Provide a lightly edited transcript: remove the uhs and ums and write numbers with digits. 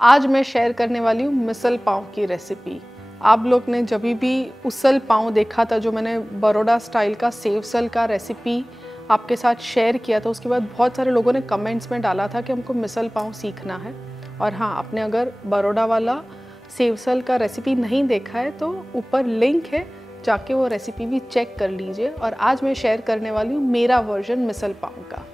आज मैं शेयर करने वाली हूँ मिसल पाव की रेसिपी। आप लोग ने जब भी उसल पाव देखा था, जो मैंने बड़ौदा स्टाइल का सेव सल का रेसिपी आपके साथ शेयर किया था, उसके बाद बहुत सारे लोगों ने कमेंट्स में डाला था कि हमको मिसल पाव सीखना है। और हाँ, आपने अगर बड़ौदा वाला सेव सल का रेसिपी नहीं देखा है तो ऊपर लिंक है, जाके वो रेसिपी भी चेक कर लीजिए। और आज मैं शेयर करने वाली हूँ मेरा वर्जन मिसल पाव का।